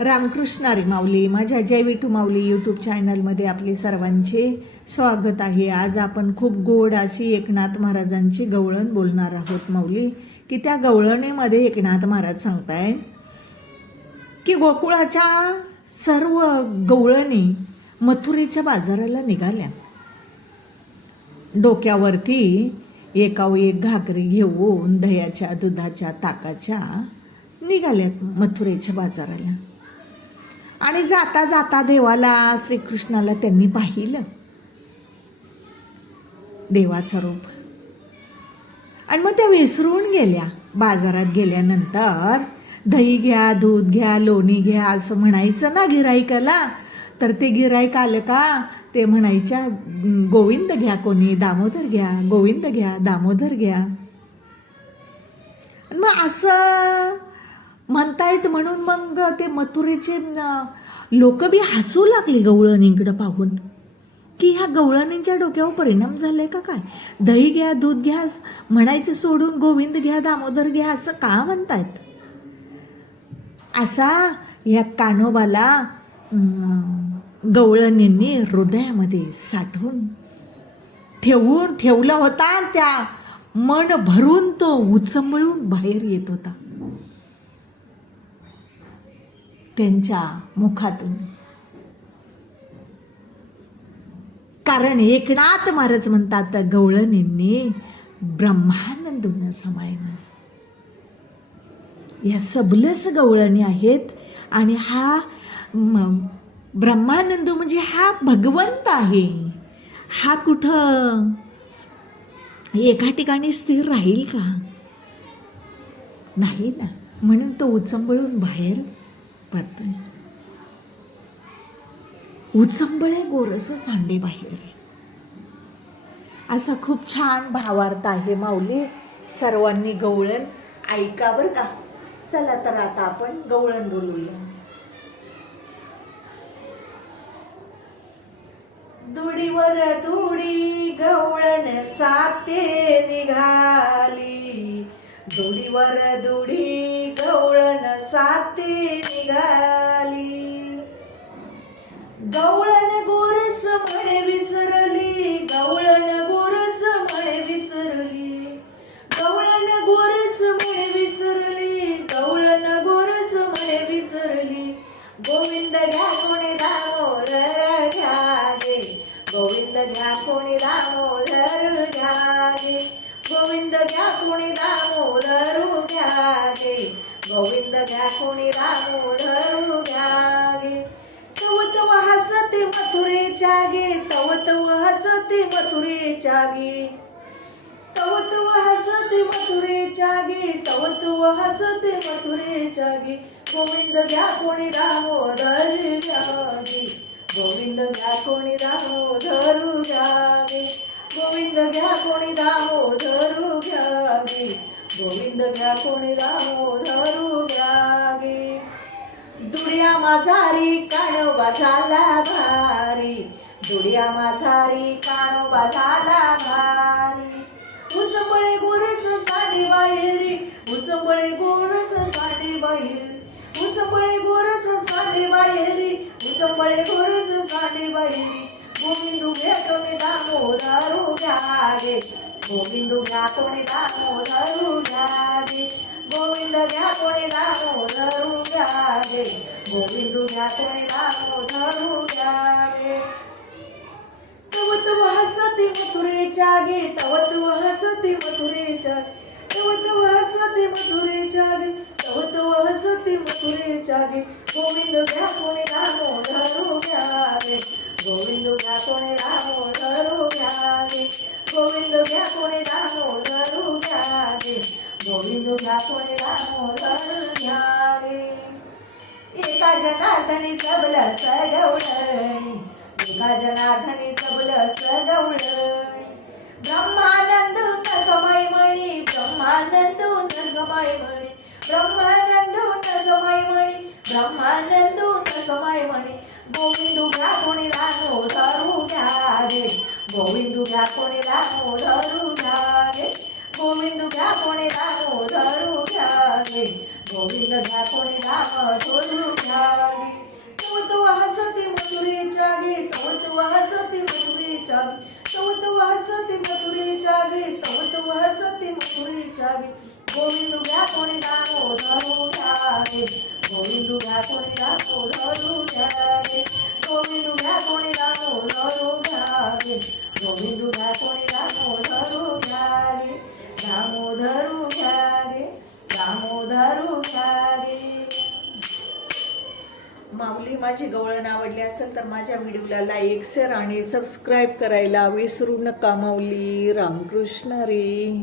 रामकृष्ण हरी माऊली. माझ्या जय विठू माऊली यूट्यूब चॅनलमध्ये आपले सर्वांचे स्वागत आहे. आज आपण खूप गोड अशी एकनाथ महाराजांची गवळण बोलणार आहोत माऊली. की त्या गवळणीमध्ये एकनाथ महाराज सांगतायत की गोकुळाच्या सर्व गवळणी मथुरेच्या बाजाराला निघाल्या. डोक्यावरती एकावर एक घागरी घेऊन दह्याच्या दुधाच्या ताकाच्या निघाल्यात मथुरेच्या बाजाराला. आणि जाता जाता देवाला श्रीकृष्णाला त्यांनी पाहिलं, देवाचं रूप. आणि मग त्या विसरून गेल्या. बाजारात गेल्यानंतर दही घ्या, दूध घ्या, लोणी घ्या असं म्हणायचं ना गिराईकाला, तर ते गिराईक आलं का ते म्हणायच्या गोविंद घ्या, कोणी दामोदर घ्या, गोविंद घ्या, दामोदर घ्या. आणि मग असं म्हणतायत म्हणून मग ते मथुरेचे लोक बी हसू लागले गवळणीकडं पाहून की ह्या गवळणींच्या डोक्यावर परिणाम झालाय का काय. दही घ्या, दूध घ्या म्हणायचं सोडून गोविंद घ्या, दामोदर घ्या असं का म्हणतायत. असा या कान्होबाला गवळणींनी हृदयामध्ये साठवून ठेवला होता. त्या मन भरून तो उचंबळून बाहेर येत होता त्यांच्या मुखातून. कारण एकनाथ महाराज म्हणतात गवळणींनी ब्रह्मानंदून समायन. या सबलच गवळणी आहेत. आणि हा ब्रह्मानंद म्हणजे हा भगवंत आहे. हा कुठं एका ठिकाणी स्थिर राहील का, नाही ना. म्हणून तो उचंबळून बाहेर पडतोय. उचंबळे गोरस सांडे बाहेर, असा खूप छान भावार्थ आहे माऊली. सर्वांनी गवळण ऐका बरं का. चला तर आता आपण गवळण बोलूया. दुडीवर दुडी गवळण साते निघाली, दुडीवर दुडी गवळण साते निघाली. गवळण गोरस म्हणे विसरली, गवळण गोरस म्हणे विसरली, गवळण गोरस म्हणे विसरली, गवळण गोरस म्हणे विसरली. गोविंद घ्या कोणी दामोदर घ्या गे, गोविंद घ्या कोणी दामोदर घ्या गे, गोविंद घ्या कोणी दामोदर घ्या गे, गोविंद घ्या कोणी दामोदर घ्या गे. तव तव हसते मथुरेच्या गे, तव तव हसते मथुरेच्या गे, तव तव हसते मथुरेच्या गे, तव तव हसते मथुरेच्या गे. गोविंद घ्या कोणी दामोदर घ्या गे, गोविंद घ्या कोणी दामोदर घ्या गे, गोविंद घ्या कोणी दामोदर घ्या गे, गोविंद घ्या कोणी दामोदर घ्या गे. दुडिया माझारी कान्होबा झाला भारी, दुडिया माझारी कान्होबा झाला भारी. उचंबळे गोरस साडी बाहेरी, उचंबळे गोरस साडी बाहेरी, उचंबळे गोरस साडी बाहेरी, उचंबळे गोरस साडी बाहेरी. गोविंद घ्या कोणी दामोदर घ्या गे, गोविंद घ्या कोणी दामोदर घ्या गे, गोविंद घ्या कोणी दामोदर घ्या गे, गोविंद घ्या कोणी दामोदर घ्या गे. तव तव हसते मथुरेच्या गे, तव तव हसते मथुरेच्या, तव तव हसते मथुरेच्या गे, तव तव हसते मथुरेच्या गे. गोविंद घ्या कोणी दामोदर घ्या गे, गोविंद घ्या कोणी दामोदर घ्या गे, गोविंद घ्या कोणी दामोदर घ्या गे, गोविंद घ्या कोणी दामोदर घ्या गे. एका जनार्दनी सबलस गवळणी, एका जनार्दनी सबलस गवळणी. ब्रह्मानंद न समाय म्हणी, ब्रह्मानंद न समाय म्हणी, ब्रह्मानंद न समाय म्हणी, ब्रह्मानंद न समाय म्हणी. गोविंद घ्या कोणी दामोदर घ्या गे, गोविंद घ्या कोणी दामोदर घ्या गे, गोविंद घ्या कोणी दामोदर घ्या गे, गोविंद घ्या कोणी दामोदर घ्या गे गोविंद घ्या कोणी दामोदरू घ्या गे गोविंद घ्या कोणी दामोदरू घ्या गे गोविंद घ्या कोणी दामोदरू घ्या गे गोविंद घ्या कोणी दामोदरू घ्या गे दामोदरू घ्या गे दामोदरू घ्या गे. माऊली माझी गवळण आवडली असेल तर माझ्या व्हिडिओला लाईक शेअर आणि सबस्क्राईब करायला विसरू नका माऊली. रामकृष्ण रे.